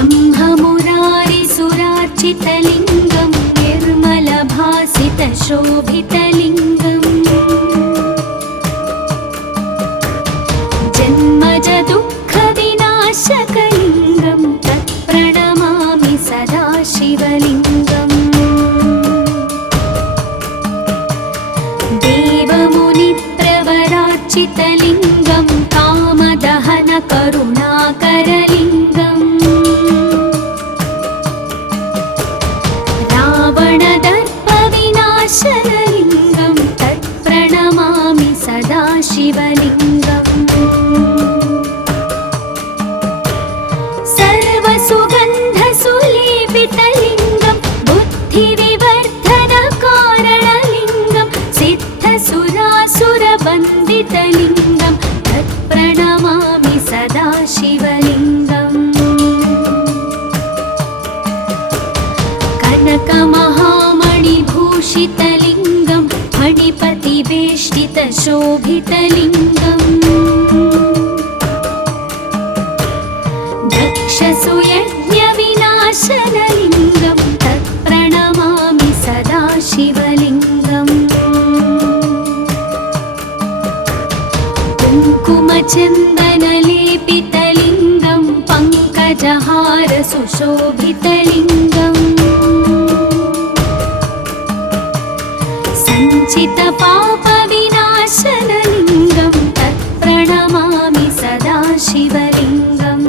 ब्रह्ममुरारिसुरार्चितलिङ्गं निर्मलभासितशोभितलिङ्गम् जन्मजदुःखविनाशकलिङ्गं तत्प्रणमामि सदा शिवलिङ्गम् देवमुनिप्रवरार्चितलिङ्गं कामदहनकरुणाकरलिङ्गम् रावणदर्पविनाशनलिङ्गं तत्प्रणमामि सदा शिवलिङ्गम् सर्वसुगन्धसुलेपितलिङ्गं बुद्धिविवर्धनकारणलिङ्गं सिद्धसुरासुरवन्दितलिङ्गं तत्प्रणमामि सदा शिवलिङ्गम् कनकमहामणिभूषितलिङ्गं फणिपतिवेष्टितशोभितलिङ्गम् दक्षसुयज्ञविनाशनलिङ्गं तत्प्रणमामि सदा शिवलिङ्गम् कुङ्कुमचन्दनलेपितलिङ्गं पङ्कजहारसुशोभितलिङ्गम् सञ्चितपापविनाशनलिङ्गं तत्प्रणमामि सदा शिवलिङ्गम्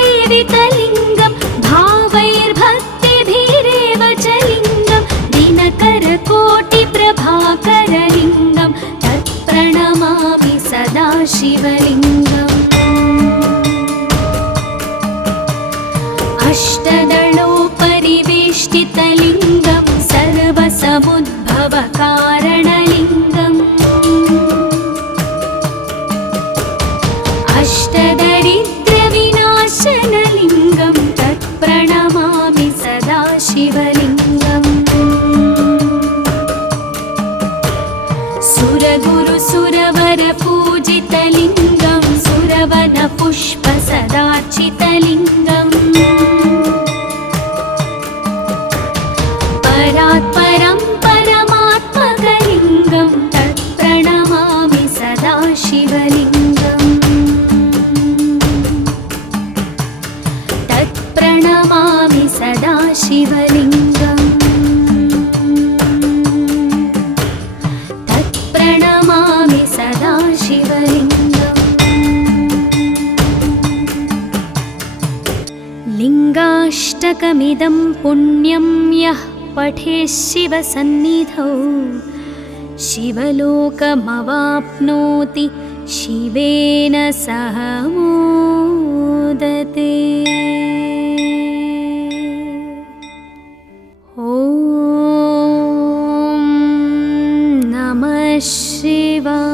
देवगणार्चितसेवितलिङ्गं भावैर्भक्तिभिरेव च लिङ्गं दिनकरकोटिप्रभाकरलिङ्गं तत्प्रणमामि सदा शिवलिङ्गम् अष्टदलोपरिवेष्टितलिङ्गं सर्वसमुद्भवकारणलिङ्गम् अष्टदरिद्रविनाशनलिङ्गं तत्प्रणमामि सदा शिवलिङ्गम् सुरगुरुसुरवरपूजितलिङ्गं सुरवनपुष्पसदार्चितलिङ्गम् परात्परं परमात्मकलिङ्गं तत्प्रणमामि सदा शिवलिङ्गम् तत्प्रणमामि सदा शिवलिङ्गम् तत्प्रणमामि सदा शिवलिङ्गम् लिङ्गाष्टकमिदं पुण्यं यः पठेत् शिवसन्निधौ शिवलोकमवाप्नोति शिवेन सह मोदते। ॐ नमः शिवाय।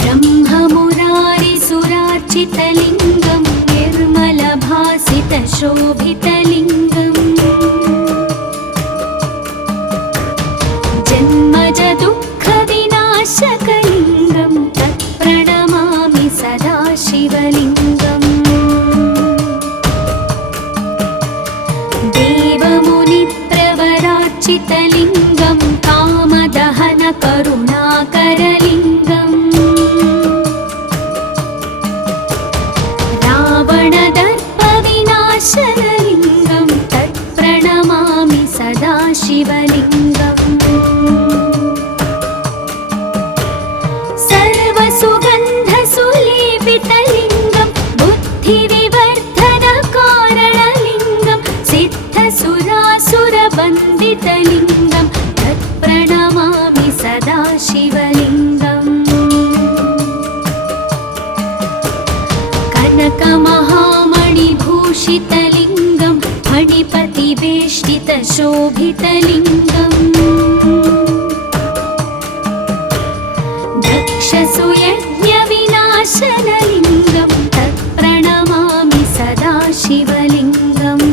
ब्रह्ममुरारिसुरार्चितलिङ्गं निर्मलभासितशोभितलिङ्गम् जन्मजदुःखविनाशकलिङ्गं तत्प्रणमामि सदा शिवलिङ्गम् देवमुनिप्रवरार्चितलिङ्गं कामदहनकरुणाकरलिङ्गम् रावणदर्पविनाशनलिङ्गं तत्प्रणमामि सदा शिवलिङ्गम् सर्वसुगन्धसुलेपितलिङ्गं बुद्धिविवर्धनकारणलिङ्गं सिद्धसुरासुरवन्दितलिङ्गं तत्प्रणमामि सदा शिवलिङ्गम् कनकमहामणिभूषितलिङ्गं मणिपतिवेष्टितशोभितलिङ्गम् दक्षसुयज्ञविनाशनलिङ्गं तत्प्रणमामि सदा शिवलिङ्गम्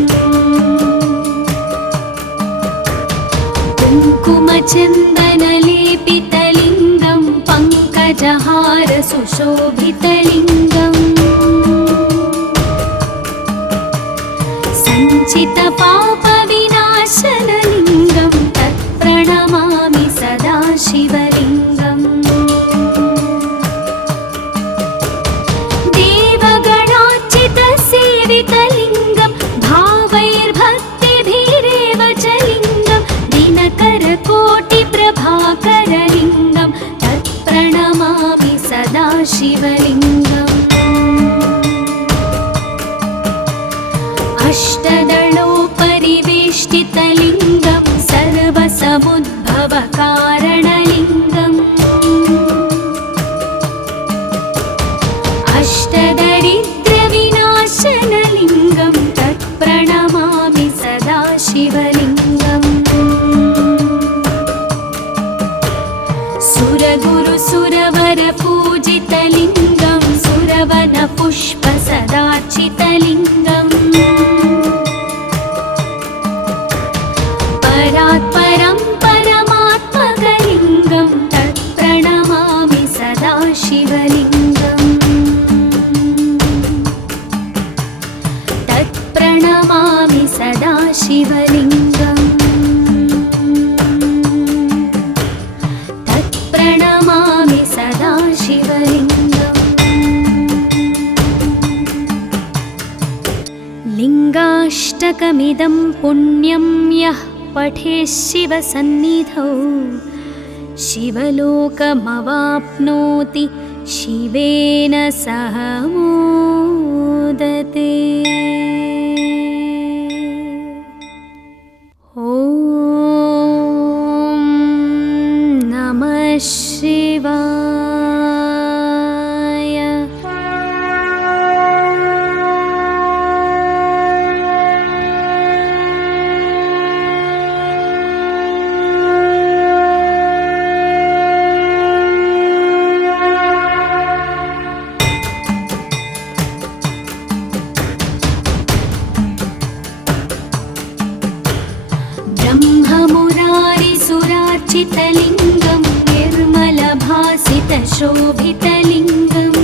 कुङ्कुमचन्दनलेपितलिङ्गं पङ्कजहार सुशोभितलिङ्गम् सञ्चितपापविनाशनलिङ्गं तत्प्रणमामि सदा शिवलिङ्गम् देवगणार्चितसेवितलिङ्गं भावैर्भक्तिभिरेव च लिङ्गं दिनकरकोटिप्रभाकरलिङ्गं तत्प्रणमामि सदा शिवलिङ्गम् अष्टदलोपरिवेष्टितलिङ्गं सर्वसमुद्भवकारणलिङ्गम् अष्टदरिद्रविनाशनलिङ्गं तत्प्रणमामि सदा शिवलिङ्गम् सुरगुरुसुरवरपूजितलिङ्गं सुरवनपुष्पसदार्चितलिङ्गम् परात्परं परमात्मकलिङ्गं तत्प्रणमामि सदा शिवलिङ्गम् तत्प्रणमामि सदा शिवलिङ्गम् तत्प्रणमामि सदा शिवलिङ्गम् लिङ्गाष्टकमिदं पुण्यं यः पठेत् शिवसन्निधौ शिवलोकमवाप्नोति शिवेन सह मोदते। ॐ नमः शिवाय। ब्रह्ममुरारिसुरार्चितलिङ्गं निर्मलभासितशोभितलिङ्गम्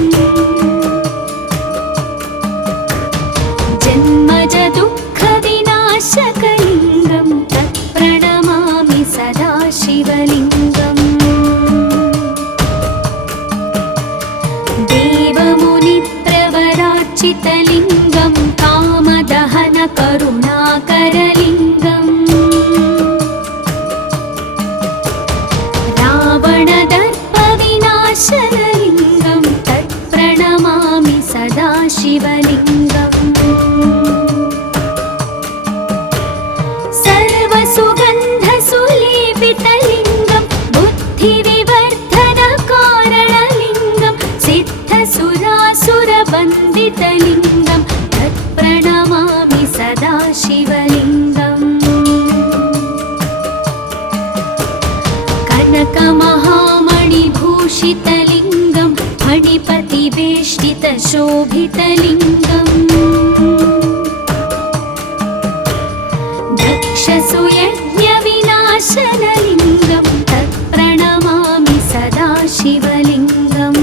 जन्मजदुःखविनाशकलिङ्गं तत्प्रणमामि सदा शिवलिङ्गम् देवमुनिप्रवरार्चितलिङ्गं कामदहनकरुणाकरलिङ्गम् रावणदर्पविनाशनलिङ्गं तत्प्रणमामि सदा शिवलिङ्गम् सर्वसुगन्धसुलेपितलिङ्गं बुद्धिविवर्धनकारणलिङ्गं सिद्धसुरासुरवन्दितलिङ्गं तत्प्रणमामि सदा शिवलिङ्गम् कनकमहामणिभूषितलिङ्गं मणिपतिवेष्टितशोभितलिङ्गम् दक्षसुयज्ञविनाशनलिङ्गं तत्प्रणमामि सदा शिवलिङ्गम्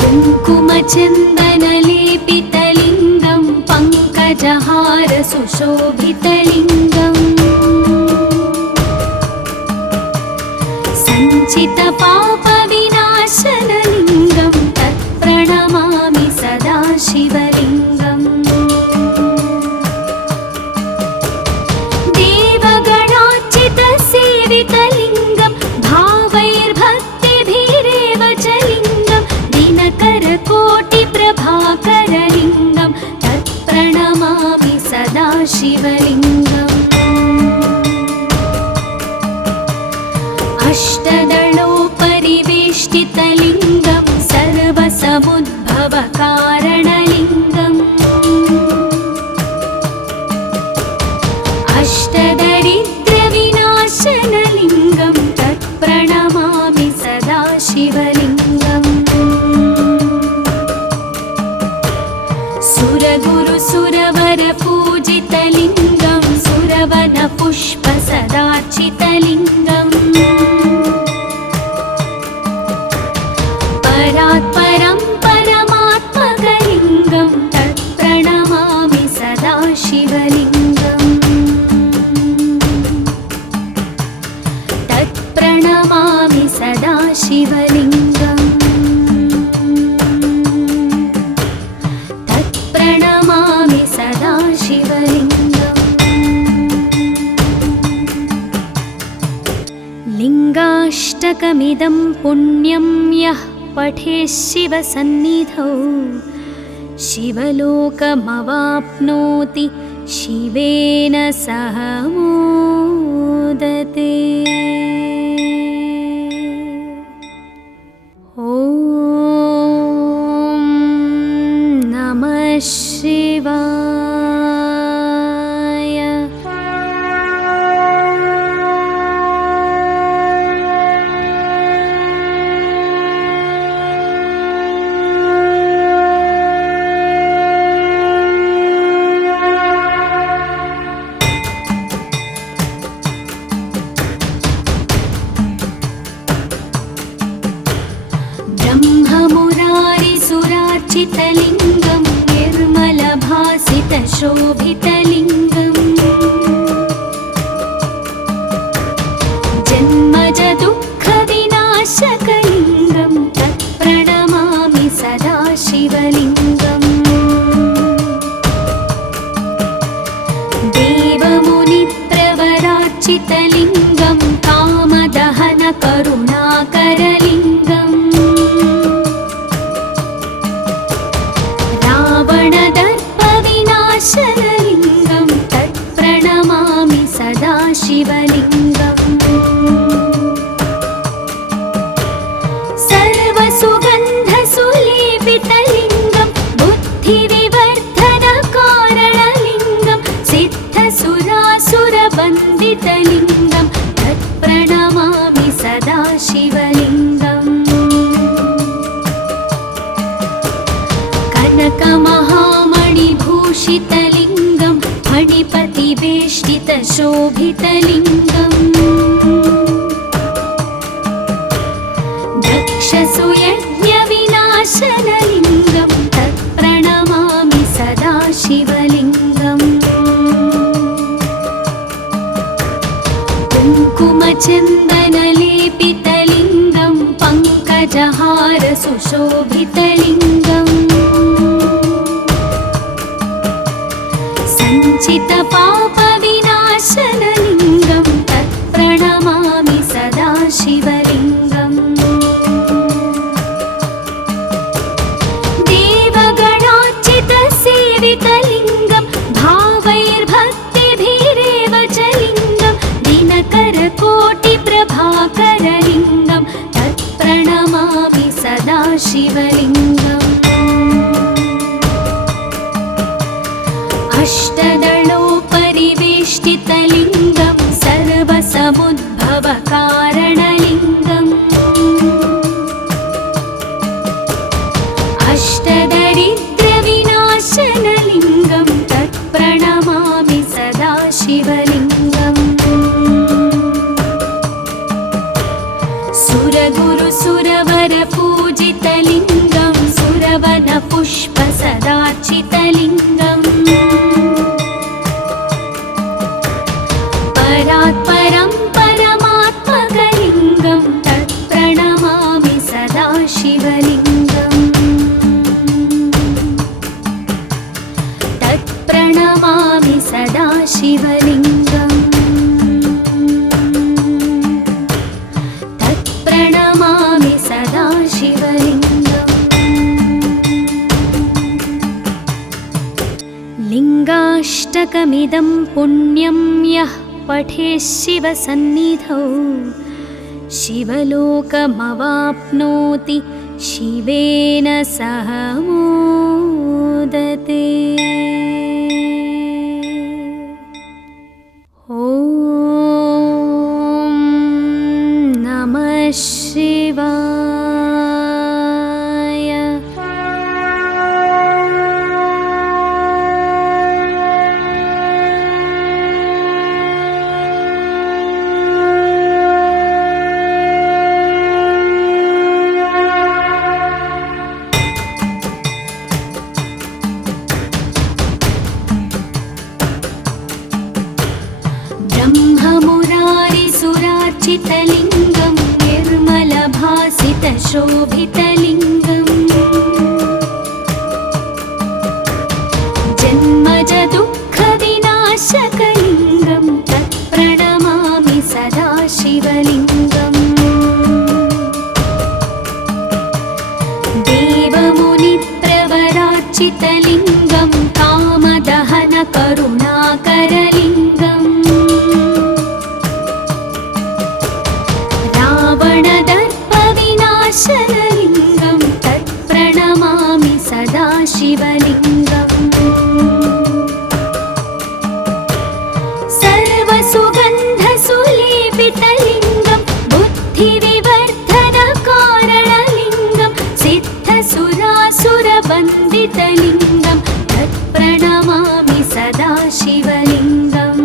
कुङ्कुमचन्दनलेपितलिङ्गं पङ्कजहार सुशोभितलिङ्गम् सञ्चितपापविनाशनलिङ्गं तत्प्रणमामि सदा शिवलिङ्गम् देवगणार्चितसेवितलिङ्गं भावैर्भक्तिभिरेव च लिङ्गं दिनकरकोटिप्रभाकरलिङ्गं तत्प्रणमामि सदा शिवलिङ्गम् अष्टदलोपरिवेष्टितलिङ्गं सर्वसमुद्भवकारणलिङ्गम् सुरगुरु सुरवर पूजितलिङ्गं सुरवन पुष्प सदार्चितलिङ्गम् परात्परं परमात्मकलिङ्गं तत्प्रणमामि सदा शिवलिङ्गम् तत्प्रणमामि सदा शिवलिङ्गम् तत्प्रणमामि सदा शिवलिङ्गम् लिङ्गाष्टकमिदं पुण्यं यः पठेत् शिवसन्निधौ शिवलोकमवाप्नोति शिवेन सह मोदते। ॐ नमः शिवाय। ब्रह्ममुरारिसुरार्चितलिङ्गं निर्मलभासितशोभितलिङ्गम् जन्मजदुःखविनाशकलिङ्गं तत्प्रणमामि सदा शिवलिङ्गम् देवमुनिप्रवरार्चितलिङ्गं कामदहनकरुणाकरलिङ्गम् रावणदर्पविनाशनलिङ्गं तत्प्रणमामि सदा शिवलिङ्गम् सर्वसुगन्धसुलेपितलिङ्गं बुद्धिविवर्धनकारणलिङ्गं सिद्धसुरासुरवन्दितलिङ्गं तत्प्रणमामि सदा शिवलिङ्गम् कनकमहामणिभूषितलिङ्गं फणिपतिवेष्टितशोभितलिङ्गम् दक्षसुयज्ञविनाशनलिङ्गं तत्प्रणमामि सदा शिवलिङ्गम् कुङ्कुमचन्दनलेपितलिङ्गं पङ्कजहारसुशोभितलिङ्गम् सञ्चितपापविनाशनलिङ्गं तत्प्रणमामि सदा शिवलिङ्गम् देवगणार्चितसेवितलिङ्गं भावैर्भक्तिभिरेव च लिङ्गं दिनकरकोटिप्रभाकरलिङ्गं तत्प्रणमामि सदा शिवलिङ्गम् अष्टदलोपरिवेष्टितलिङ्गं सर्वसमुद्भवकारणलिङ्गम् अष्टदरिद्रविनाशनलिङ्गं तत्प्रणमामि सदा शिवलिङ्गम् सुरगुरु सुरवर पूजितलिङ्गं सुरवन पुष्प सदार्चितलिङ्गम् परात्परं परमात्मकलिङ्गं तत्प्रणमामि सदा शिवलिङ्गम् तत्प्रणमामि सदा शिवलिङ्गम् तत्प्रणमामि सदा शिवलिङ्गम् लिङ्गाष्टकमिदं पुण्यं यः पठेत् शिवसन्निधौ शिवलोकमवाप्नोति शिवेन सह मोदते। ॐ नमः शिवाय। निर्मलभासितलिङ्गं निर्मलभासितशोभितलिङ्गम् जन्मजदुःखविनाशकलिङ्गं तत्प्रणमामि सदा शिवलिङ्गम् देवमुनिप्रवरार्चितलिङ्गं कामदहनकरुणाकरलिङ्गम् रावणदर्पविनाशनलिङ्गं तत्प्रणमामि सदा शिवलिङ्गम् सर्वसुगन्धसुलेपितलिङ्गं बुद्धिविवर्धनकारणलिङ्गं सिद्धसुरासुरवन्दितलिङ्गं तत्प्रणमामि सदा शिवलिङ्गम्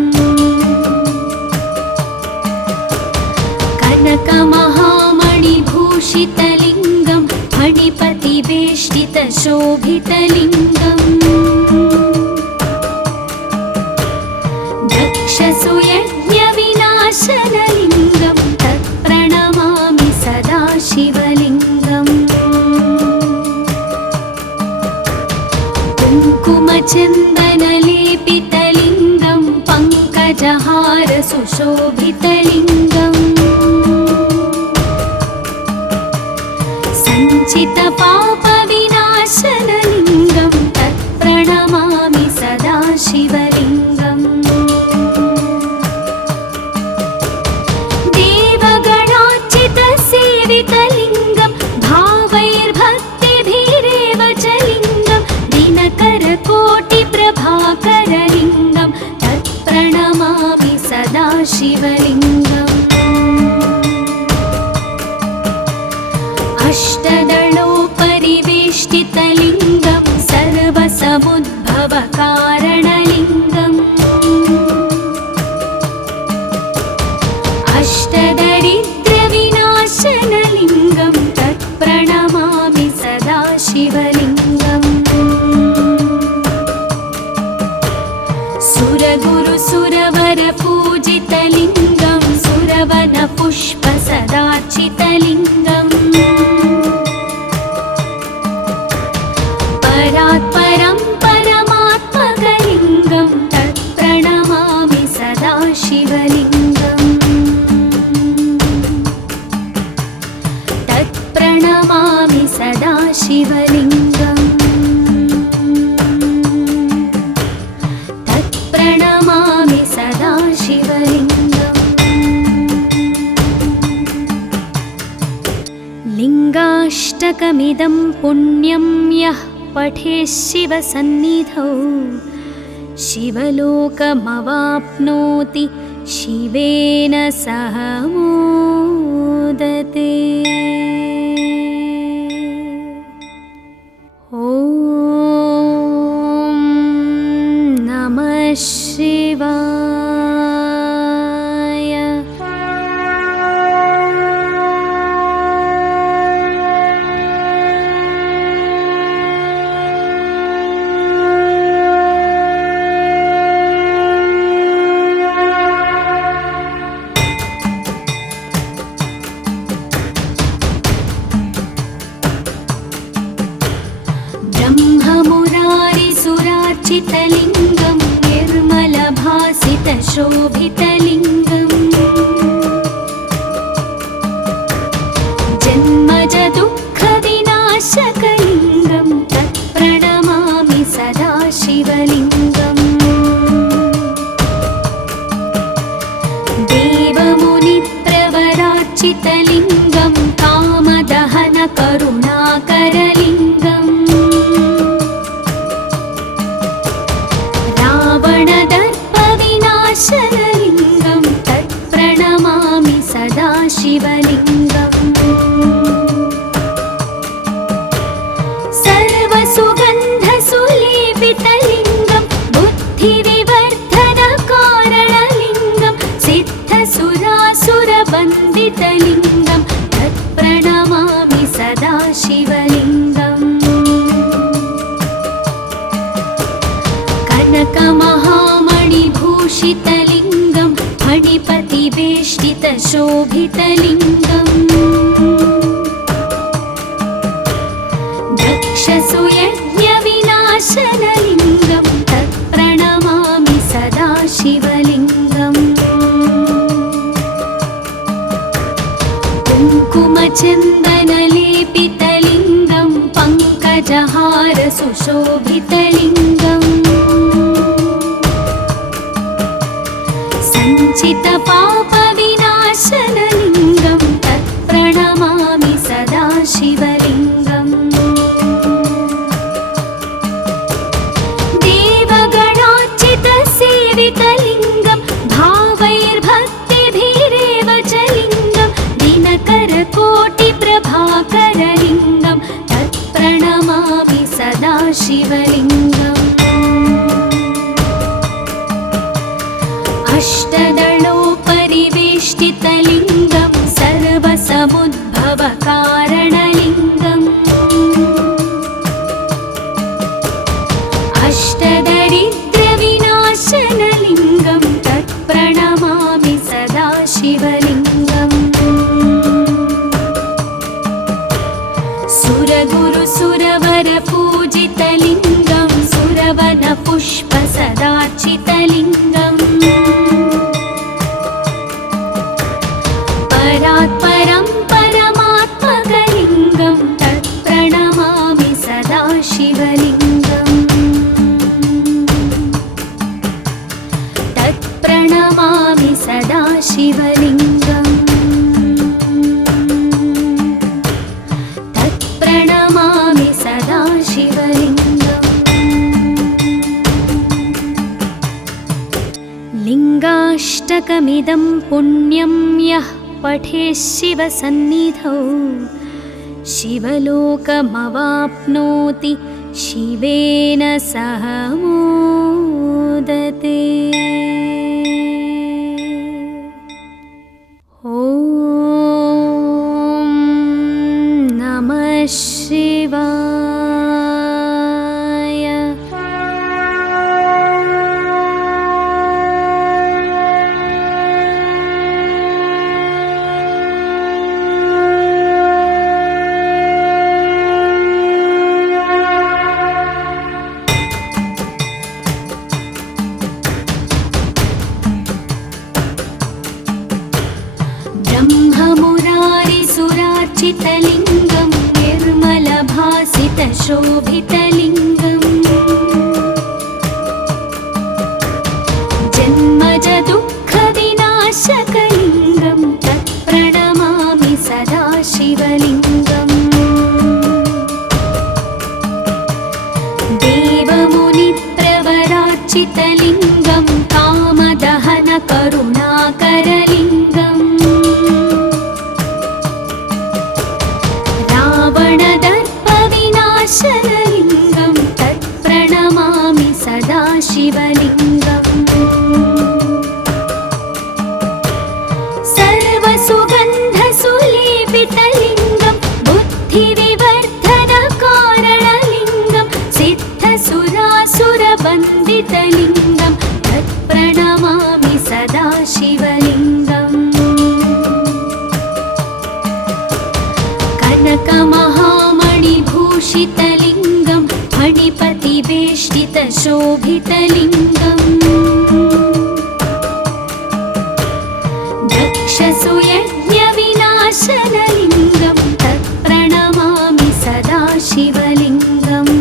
कनकमहामणिभूषितलिङ्गं फणिपतिवेष्टितशोभितलिङ्गम् दक्षसुयज्ञविनाशनलिङ्गं तत्प्रणमामि सदा शिवलिङ्गम् कुङ्कुमचन्दनलेपितलिङ्गं पङ्कजहारसुशोभितलिङ्गम् सञ्चितपापविनाशनलिङ्गं तत्प्रणमामि सदा शिवलिङ्गम् देवगणार्चितसेवितलिङ्गं भावैर्भक्तिभिरेव च लिङ्गं दिनकरकोटिप्रभाकरलिङ्गं तत्प्रणमामि सदा शिवलिङ्गम् अष्टदलोपरिवेष्टितलिङ्गं सर्वसमुद्भवकारणलिङ्गम् अष्टदरिद्रविनाशनलिङ्गं तत्प्रणमामि सदा शिवलिङ्गम् सुरगुरुसुरवरपूजितलिङ्गं सुरवनपुष्पसदार्चितलिङ्गम् परात्परं परमात्मकलिङ्गं तत्प्रणमामि सदा शिवलिङ्गम् तत्प्रणमामि सदा शिवलिङ्गम् तत्प्रणमामि सदा शिवलिङ्गम् लिङ्गाष्टकमिदं पुण्यं यः पठेत् शिवसन्निधौ शिवलोकमवाप्नोति शिवेन सह मोदते। ॐ नमः शिवाय। ब्रह्ममुरारिसुरार्चितलिङ्गं निर्मलभासितशोभितलिङ्गम् जन्मजदुःखविनाशकलिङ्गं तत्प्रणमामि सदा शिवलिङ्गम् देवमुनिप्रवरार्चितलिङ्गं कामदहनकरुणाकरलिङ्गम् रावणदर्पविनाशनलिङ्गं तत्प्रणमामि सदा शिवलिङ्गम् सर्वसुगन्धसुलेपितलिङ्गं बुद्धिविवर्धनकारणलिङ्गं सिद्धसुरासुरवन्दितलिङ्गं तत्प्रणमामि सदा शिवलिङ्गम् कनकमहामणिभूषितलिङ्गं फणिपतिवेष्टितशोभितलिङ्गम् दक्षसुयज्ञविनाशनलिङ्गं तत्प्रणमामि सदा शिवलिङ्गम् कुङ्कुमचन्दनलेपितलिङ्गं पङ्कजहारसुशोभितलिङ्गम् सञ्चितपापविनाशनलिङ्गं तत्प्रणमामि सदा शिवलिङ्गम् देवगणार्चितसेवितलिङ्गं भावैर्भक्तिभिरेव च लिङ्गं दिनकरकोटिप्रभाकरलिङ्गं तत्प्रणमामि सदा शिवलिङ्गम् अष्टदलोपरिवेष्टितलिङ्गं सर्वसमुद्भवकारणलिङ्गम् अष्टदरिद्रविनाशनलिङ्गं तत्प्रणमामि सदा शिवलिङ्गम् सुरगुरुसुरवरपूजितलिङ्गं सुरवनपुष्पसदार्चितलिङ्गम् परात्परं परमात्मकलिङ्गं तत्प्रणमामि सदा शिवलिङ्गम् तत्प्रणमामि सदा शिवलिङ्गम् तत्प्रणमामि सदा शिवलिङ्गम् लिङ्गाष्टकमिदं पुण्यं यः पठेत् शिवसन्निधौ शिवलोकमवाप्नोति शिवेन सह मोदते। ॐ नमः शिवाय। ब्रह्ममुरारिसुरार्चितलिङ्गं निर्मलभासितशोभितलिङ्गम् जन्मजदुःखविनाशकलिङ्गं तत्प्रणमामि सदा शिवलिङ्गम् देवमुनिप्रवरार्चितलिङ्गं कामदहनकरुणाकरलिङ्गम् रावणदर्पविनाशनलिङ्गं तत्प्रणमामि सदा शिवलिङ्गम् सर्वसुगन्धसुलेपितलिङ्गं बुद्धिविवर्धनकारणलिङ्गं सिद्धसुरासुरवन्दितलिङ्गं तत्प्रणमामि सदा शिवलिङ्गम् कनकमहामणिभूषितलिङ्गं फणिपतिवेष्टितशोभितलिङ्गम् दक्षसुयज्ञविनाशनलिङ्गं तत्प्रणमामि सदा शिवलिङ्गम्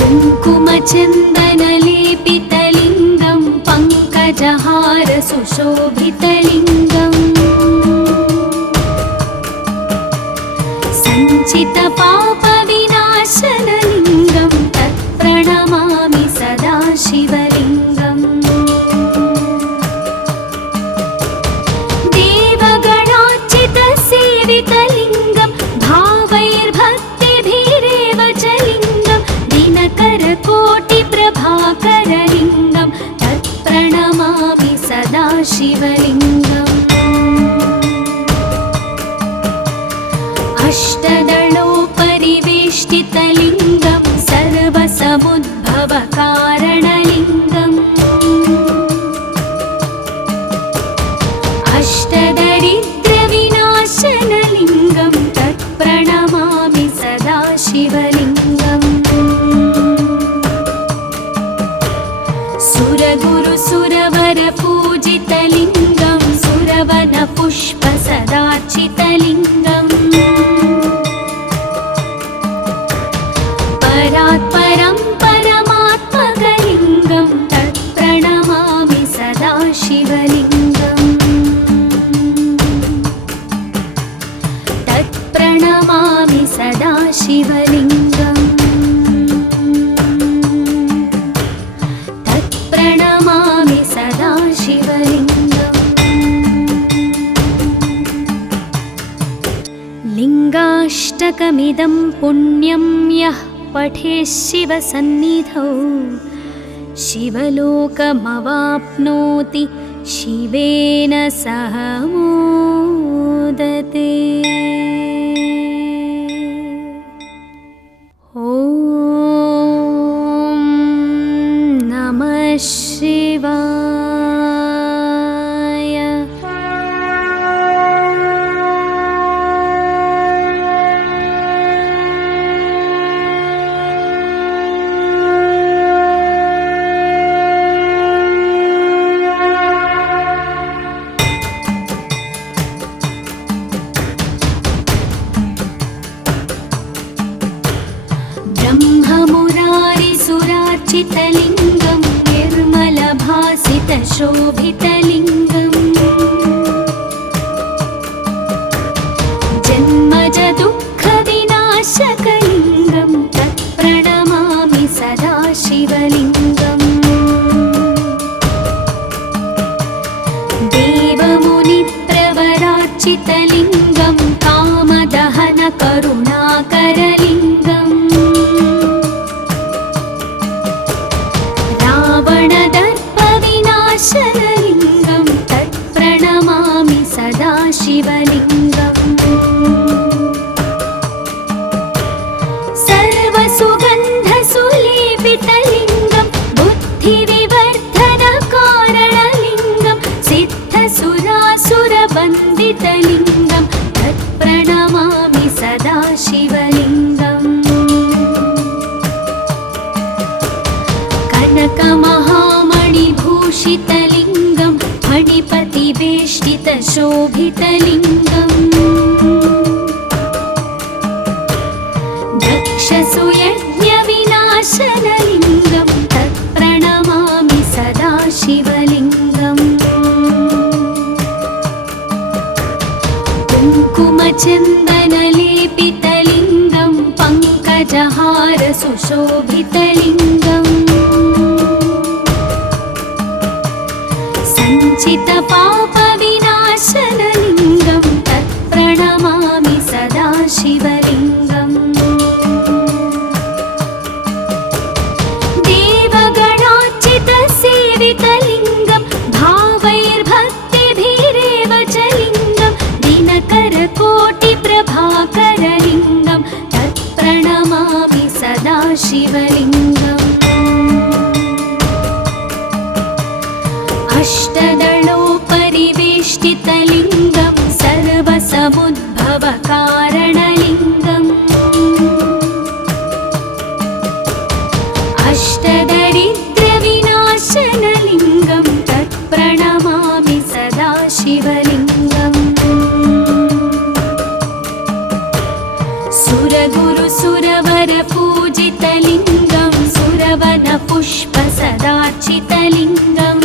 कुङ्कुमचन्दनलेपितलिङ्गं पङ्कजहारसुशोभितलिङ्गम् सञ्चितपापविनाशनलिङ्गं तत्प्रणमामि सदा शिवलिङ्गम् देवगणार्चितसेवितलिङ्गं भावैर्भक्तिभिरेव च लिङ्गं दिनकरकोटिप्रभाकरलिङ्गं तत्प्रणमामि सदा शिवलिङ्गम् अष्टदलोपरि परात् परं परमात्मकलिङ्गं तत्प्रणमामि सदा शिवलिङ्गम् तत्प्रणमामि सदा शिवलिङ्गम् तत्प्रणमामि सदा शिवलिङ्गम् लिङ्गाष्टकमिदं पुण्यं यः पठेत् शिवसन्निधौ शिवलोकमवाप्नोति शिवेन सह मोदते। ॐ नमः शिवाय। ब्रह्ममुरारिसुरार्चितलिङ्गं निर्मलभासितशोभितलिङ्गम् जन्मजदुःखविनाशकलिङ्गं तत्प्रणमामि सदा शिवलिङ्गम् देवमुनिप्रवरार्चितलिङ्गं कामदहनकरुणाकरलिङ्गम् रावणदर्पविनाशनलिङ्गं तत्प्रणमामि सदा शिवलिङ्गम् सर्वसुगन्धसुलेपितलिङ्गं बुद्धिविवर्धनकारणलिङ्गं सिद्धसुरासुरवन्दितलिङ्गं तत्प्रणमामि सदा शिवलिङ्गम् कनकमहामणिभूषितलिङ्गं फणिपतिवेष्टितशोभितलिङ्गम् दक्षसुयज्ञविनाशनलिङ्गं तत्प्रणमामि सदा शिवलिङ्गम् कुङ्कुमचन्दनलेपितलिङ्गं पङ्कजहारसुशोभितलिङ्गम् सञ्चितपापविनाशनलिङ्गं तत्प्रणमामि सदा शिवलिङ्गम् देवगणार्चितसेवितलिङ्गं भावैर्भक्तिभिरेव च लिङ्गं दिनकरकोटिप्रभाकरलिङ्गं तत्प्रणमामि सदा शिवलिङ्गम् अष्टदलोपरिवेष्टितलिङ्गं सर्वसमुद्भवकारणलिङ्गम् अष्टदरिद्रविनाशनलिङ्गं तत्प्रणमामि सदा शिवलिङ्गम् सुरगुरुसुरवरपूजितलिङ्गं सुरवनपुष्पसदार्चितलिङ्गम्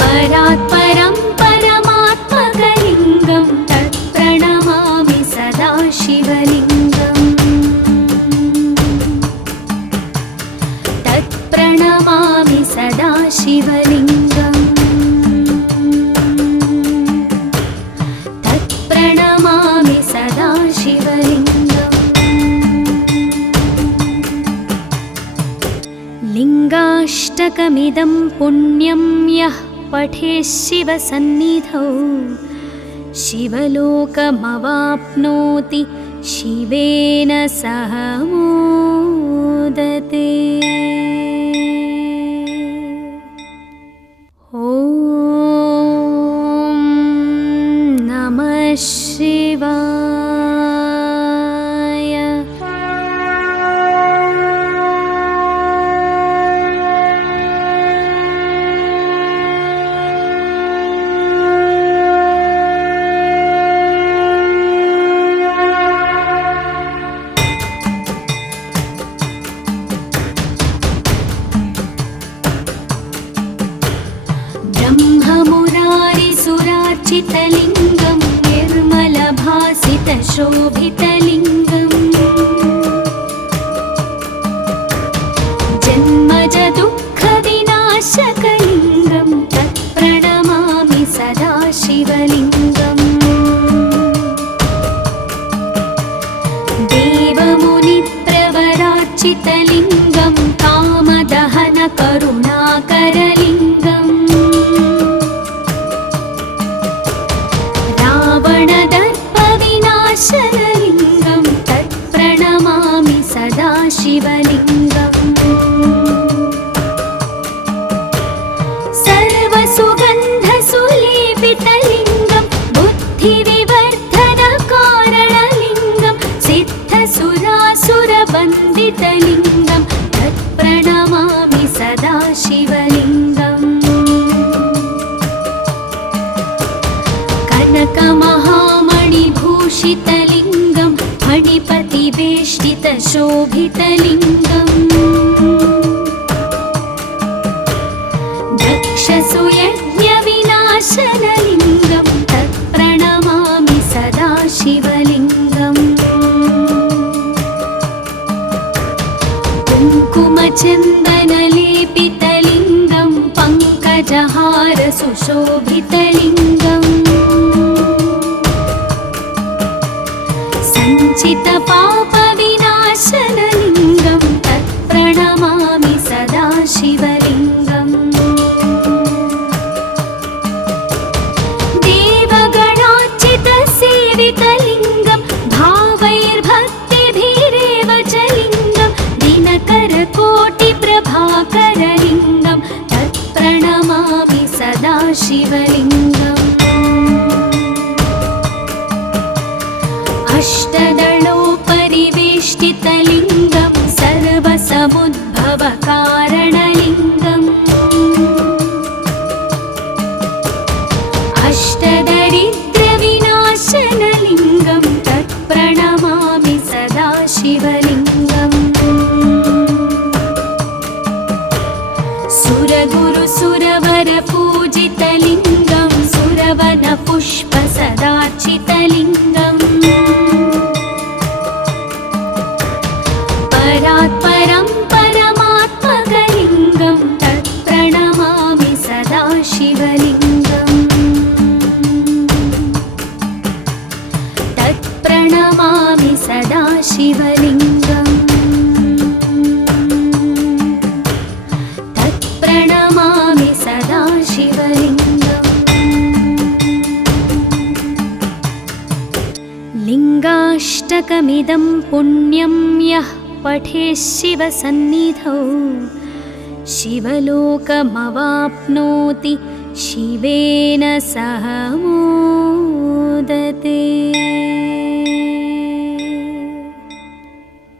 परात् परं परमात्मकलिङ्गं तत्प्रणमामि सदा शिवलिङ्गम् तत्प्रणमामि सदा शिवलिङ्गम् तत्प्रणमामि सदा शिवलिङ्गम् लिङ्गाष्टकमिदं पुण्यं यः पठेत् शिवसन्निधौ शिवलोकमवाप्नोति शिवेन सह मोदते। ॐ नमः शिवाय। शोभितलिङ्गम् जन्मज दुःखविनाशकलिङ्गं तत्प्रणमामि सदा शिवलिङ्गम् देवमुनिप्रवरार्चितलिङ्गं कामदहन करुणाकरलिङ्गम् रावणदर्पविनाशनलिङ्गं तत्प्रणमामि सदा शिवलिङ्गम् सर्वसुगन्धसुलेपितलिङ्गं बुद्धिविवर्धनकारणलिङ्गं सिद्धसुरासुरवन्दितलिङ्गं तत्प्रणमामि सदा शिवलिङ्गम् कनकमहामणिभूषितलिङ्गं फणिपतिवेष्टितशोभितलिङ्गम् दक्षसुयज्ञविनाशनलिङ्गं तत्प्रणमामि सदा शिवलिङ्गम् कुङ्कुमचन्दनलेपितलिङ्गं पङ्कजहारसुशोभितलिङ्गम् सञ्चितपापविनाशनलिङ्गं तत्प्रणमामि सदा शिवलिङ्गम् देवगणार्चितसेवितलिङ्गं भावैर्भक्तिभिरेव च लिङ्गं दिनकरकोटिप्रभाकरलिङ्गं तत्प्रणमामि सदा शिवलिङ्गम् अष्टदलोपरिवेष्टितलिङ्गं सर्वसमुद्भवकारणलिङ्गम् अष्टदरिद्रविनाशनलिङ्गं तत्प्रणमामि सदा शिवलिङ्गम् सुरगुरुसुरवरपूजितलिङ्गं सुरवनपुष्पसदार्चितलिङ्गम् परात्परं परमात्मकलिङ्गं तत्प्रणमामि सदा शिवलिङ्गम् तत्प्रणमामि सदा शिवलिङ्गम् तत्प्रणमामि सदा शिवलिङ्गम् लिङ्गाष्टकमिदं पुण्यं यः पठेत् शिवसन्निधौ शिवलोकमवाप्नोति शिवेन सह मोदते।